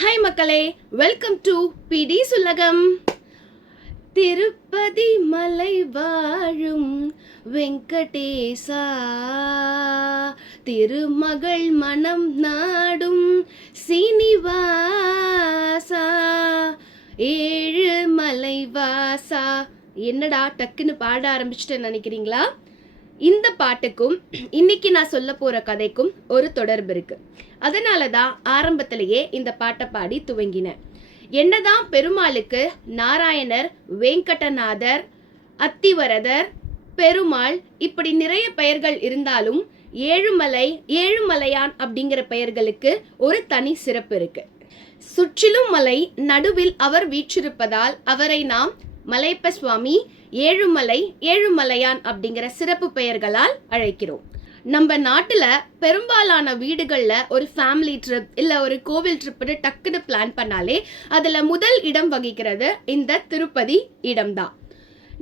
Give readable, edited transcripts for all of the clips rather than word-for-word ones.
Hi மக்களே, welcome to பிடி சுல்லகம். திருப்பதி மலை வாழும் வெங்கடேசா, திருமகள் மனம் நாடும் சீனிவாசா, ஏழு மலைவாசா. என்னடா டக்குன்னு பாட ஆரம்பிச்சுட்டேன்னு நினைக்கிறீங்களா? இந்த பாட்டுக்கும் இன்னைக்கு நான் சொல்ல போற கதைக்கும் ஒரு தொடர்பு இருக்கு. அதனால தான் ஆரம்பத்திலேயே இந்த பாட்டை பாடி துவங்கினேன். என்னதான் பெருமாளுக்கு நாராயணர், வெங்கடநாதர், அத்திவரதர், பெருமாள் இப்படி நிறைய பெயர்கள் இருந்தாலும் ஏழுமலை, ஏழுமலையான் அப்படிங்கிற பெயர்களுக்கு ஒரு தனி சிறப்பு இருக்கு. சுற்றிலும் மலை, நடுவில் அவர் வீற்றிருப்பதால் அவரை நாம் மலையப்ப சுவாமி, ஏழுமலை, ஏழுமலையான் அப்படிங்கிற சிறப்பு பெயர்களால் அழைக்கிறோம். நம்ம நாட்டுல பெரும்பாலான வீடுகள்ல ஒரு ஃபேமிலி ட்ரிப் இல்ல ஒரு கோவில் ட்ரிப்னு டக்குன்னு பிளான் பண்ணாலே அதுல முதல் இடம் வகிக்கிறது இந்த திருப்பதி இடம்தான்.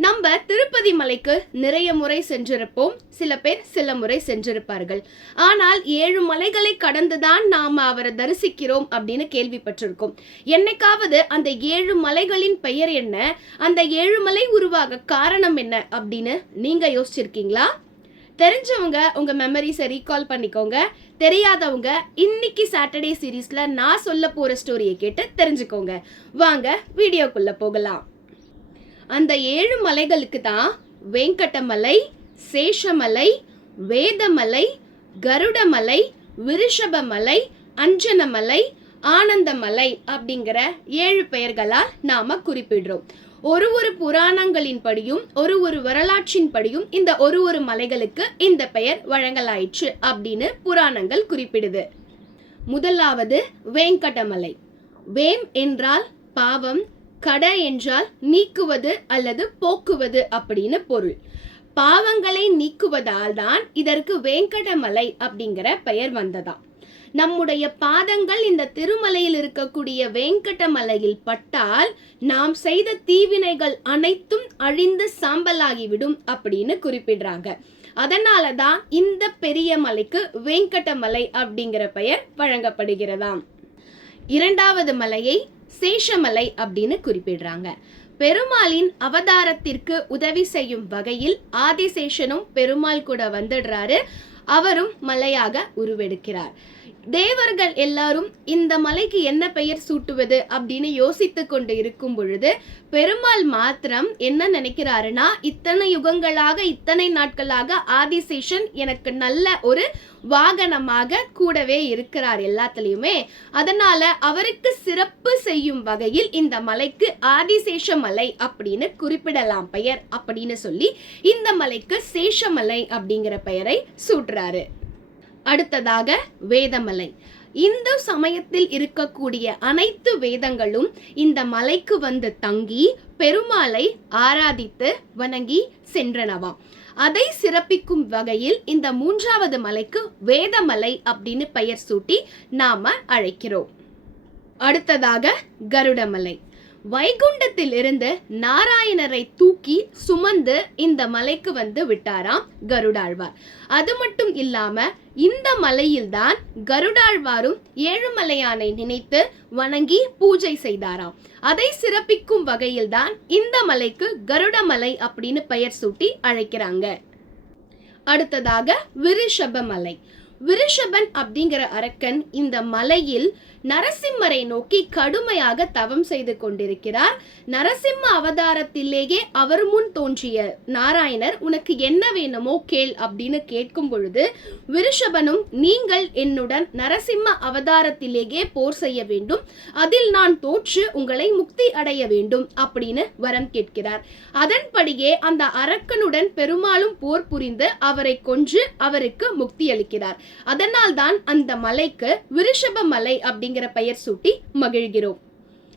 நம்ம திருப்பதி மலைக்கு நிறைய முறை சென்றிருப்போம், சில பேர் சில முறை சென்றிருப்பார்கள். ஆனால் 7 மலைகளை கடந்துதான் நாம அவரை தரிசிக்கிறோம் அப்படின்னு கேள்விப்பட்டிருக்கோம். என்னைக்காவது அந்த 7 மலைகளின் பெயர் என்ன, அந்த 7 மலை உருவாக காரணம் என்ன அப்படின்னு நீங்க யோசிச்சிருக்கீங்களா? தெரிஞ்சவங்க உங்க மெமரிஸை ரீகால் பண்ணிக்கோங்க. தெரியாதவங்க இன்னைக்கு சாட்டர்டே சீரீஸ்ல நான் சொல்ல போற ஸ்டோரியை கேட்டு தெரிஞ்சுக்கோங்க. வாங்க வீடியோக்குள்ள போகலாம். அந்த 7 மலைகளுக்கு தான் வெங்கடமலை, சேஷமலை, வேதமலை, கருடமலை, விருஷபமலை, அஞ்சனமலை, ஆனந்தமலை அப்படிங்கிற 7 பெயர்களால் நாம குறிப்பிடுறோம். ஒரு புராணங்களின் படியும் ஒரு வரலாற்றின் படியும் இந்த ஒரு மலைகளுக்கு இந்த பெயர் வழங்கலாயிற்று அப்படின்னு புராணங்கள் குறிப்பிடுது. முதலாவது வெங்கடமலை. வேம் என்றால் பாவம், கட என்றால் நீக்குவது அல்லது போக்குவது அப்படின்னு பொருள். பாவங்களை நீக்குவதால் தான் இதற்கு வெங்கடமலை அப்படிங்கிற பெயர் வந்ததா. நம்முடைய பாதங்கள் இந்த திருமலையில் இருக்கக்கூடிய வெங்கடமலையில் பட்டால் நாம் செய்த தீவினைகள் அனைத்தும் அழிந்து சாம்பலாகிவிடும் அப்படின்னு குறிப்பிடுறாங்க. அதனாலதான் இந்த பெரிய மலைக்கு வெங்கடமலை அப்படிங்கிற பெயர் வழங்கப்படுகிறதாம். இரண்டாவது மலையை சேஷமலை அப்படின்னு குறிப்பிடுறாங்க. பெருமாளின் அவதாரத்திற்கு உதவி செய்யும் வகையில் ஆதிசேஷனும் பெருமாள் கூட வந்துடுறாரு. அவரும் மலையாக உருவெடுக்கிறார். தேவர்கள் எல்லாரும் இந்த மலைக்கு என்ன பெயர் சூட்டுவது அப்படின்னு யோசித்து கொண்டு இருக்கும் பொழுது பெருமாள் மாத்திரம் என்ன நினைக்கிறாருன்னா, இத்தனை யுகங்களாக இத்தனை நாட்களாக ஆதிசேஷன் எனக்கு நல்ல ஒரு வாகனமாக கூடவே இருக்கிறார் எல்லாத்துலயுமே. அதனால அவருக்கு சிறப்பு செய்யும் வகையில் இந்த மலைக்கு ஆதிசேஷ மலை அப்படின்னு குறிப்பிடலாம் பெயர் அப்படின்னு சொல்லி இந்த மலைக்கு சேஷமலை அப்படிங்கிற பெயரை சூட்டுறாரு. அடுத்ததாக வேதமலை. இந்து சமயத்தில் இருக்கக்கூடிய அனைத்து வேதங்களும் இந்த மலைக்கு வந்து தங்கி பெருமாளை ஆராதித்து வணங்கி சென்றனவாம். அதை சிறப்பிக்கும் வகையில் இந்த 3வது மலைக்கு வேதமலை அப்படின்னு பெயர் சூட்டி நாம அழைக்கிறோம். அடுத்ததாக கருடமலை. வைகுண்டத்தில் இருந்து நாராயணரை தூக்கி சுமந்து இந்த மலைக்கு வந்து விட்டாராம் கருடாழ்வார். அது மட்டும் இல்லாம இந்த மலையில்தான் கருடாழ்வாரும் ஏழுமலையானை நினைத்து வணங்கி பூஜை செய்தாராம். அதை சிறப்பிக்கும் வகையில்தான் இந்த மலைக்கு கருடமலை அப்படின்னு பெயர் சூட்டி அழைக்கிறாங்க. அடுத்ததாக விருஷபமலை. விருஷபன் அப்படிங்கிற அரக்கன் இந்த மலையில் நரசிம்மரை நோக்கி கடுமையாக தவம் செய்து கொண்டிருக்கிறார். நரசிம்ம அவதாரத்திலேயே அவர் முன் தோன்றிய நாராயணர் உனக்கு என்ன வேணுமோ கேள் அப்படின்னு கேட்கும் பொழுது விருஷபனும் நீங்கள் என்னுடன் நரசிம்ம அவதாரத்திலேயே போர் செய்ய வேண்டும், அதில் நான் தோற்று உங்களை முக்தி அடைய வேண்டும் அப்படின்னு வரம் கேட்கிறார். அதன்படியே அந்த அரக்கனுடன் பெருமாளும் போர் புரிந்து அவரை கொன்று அவருக்கு முக்தி அளிக்கிறார். அதனால் தான் அந்த மலைக்கு விருஷப மலை அப்படிங்கிற பெயர் சூட்டி மகிழ்கிறோம்.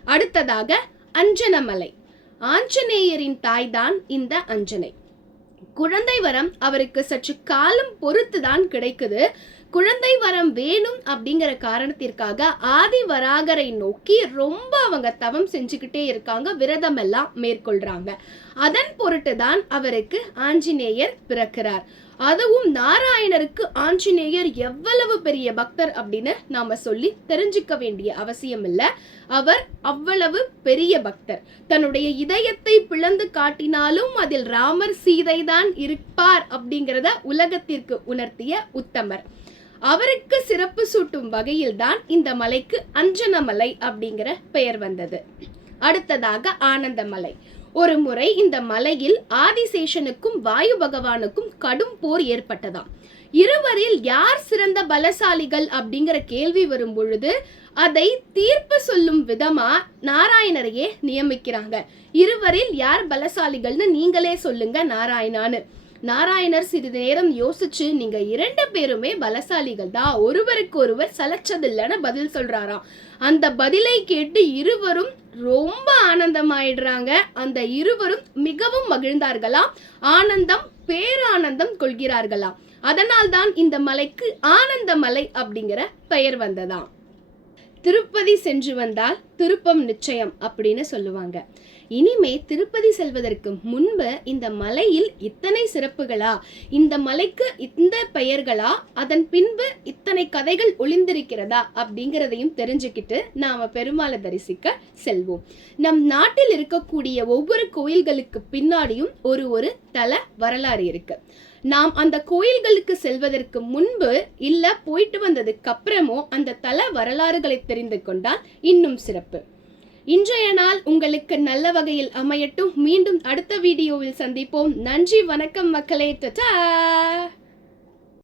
அடுத்ததாக அஞ்சனமலை. ஆஞ்சநேயரின் தாய்தான் இந்த அஞ்சனை. குழந்தை வரம் அவருக்கு சற்று காலம் பொறுத்துதான் கிடைக்குது. குழந்தை வரம் வேணும் அப்படிங்கிற காரணத்திற்காக ஆதி வராகரை நோக்கி ரொம்ப அவங்க தவம் செஞ்சுக்கிட்டே இருக்காங்க, விரதம் எல்லாம் மேற்கொள்றாங்க. அதன் பொருட்டு தான் அவருக்கு ஆஞ்சநேயர் பிறக்கிறார். அதுவும் நாராயணருக்கு ஆஞ்சநேயர் எவ்வளவு பெரிய பக்தர் அப்படின்னு நாம சொல்லி தெரிஞ்சுக்க வேண்டிய அவசியம் இல்லை. அவர் அவ்வளவு பெரிய பக்தர். தன்னுடைய இதயத்தை பிளந்து காட்டினாலும் அதில் ராமர் சீதை தான் இருப்பார் அப்படிங்கிறத உலகத்திற்கு உணர்த்திய உத்தமர். அவருக்கு சிறப்பு சூட்டும் வகையில் தான் இந்த மலைக்கு அஞ்சனமலை அப்படிங்கிற பெயர் வந்தது. அடுத்ததாக ஆனந்தமலை. ஒரு முறை இந்த மலையில் ஆதிசேஷனுக்கும் வாயு பகவானுக்கும் கடும் போர் ஏற்பட்டதாம். இருவரில் யார் சிறந்த பலசாலிகள் அப்படிங்கிற கேள்வி வரும் பொழுது அதை தீர்ப்பு சொல்லும் விதமா நாராயணரையே நியமிக்கிறாங்க. இருவரில் யார் பலசாலிகள்னு நீங்களே சொல்லுங்க நாராயணான்னு. நாராயணர் சிறிது நேரம் யோசிச்சு, நீங்க 2 பேருமே பலசாலிகள் தான், ஒருவருக்கு ஒருவர் சலச்சதில்லைன்னு பதில் சொல்றாராம். அந்த பதிலை கேட்டு இருவரும் ரொம்ப ஆனந்தமாயிடுறாங்க. அந்த இருவரும் மிகவும் மகிழ்ந்தார்களாம். ஆனந்தம் பேரானந்தம் கொள்கிறார்களாம். அதனால்தான் இந்த மலைக்கு ஆனந்தமலை அப்படிங்கிற பெயர் வந்ததாம். திருப்பதி சென்று வந்தால் திருப்பம் நிச்சயம் அப்படின்னு சொல்லுவாங்க. இனிமே திருப்பதி செல்வதற்கு முன்பு இந்த மலையில் இத்தனை சிறப்புகளா, இந்த மலைக்கு இந்த பெயர்களா, அதன் பின்பு இத்தனை கதைகள் ஒளிந்திருக்கிறதா அப்படிங்கிறதையும் தெரிஞ்சுக்கிட்டு நாம பெருமாளை தரிசிக்க செல்வோம். நம் நாட்டில் இருக்கக்கூடிய ஒவ்வொரு கோயில்களுக்கு பின்னாடியும் ஒரு தல வரலாறு இருக்கு. நாம் அந்த கோயில்களுக்கு செல்வதற்கு முன்பு இல்ல போயிட்டு வந்ததுக்கு அப்புறமோ அந்த தல வரலாறுகளை தெரிந்து கொண்டால் இன்னும் சிறப்பு. இன்றைய நாள் உங்களுக்கு நல்ல வகையில் அமையட்டும். மீண்டும் அடுத்த வீடியோவில் சந்திப்போம். நன்றி, வணக்கம் மக்களே. டடா.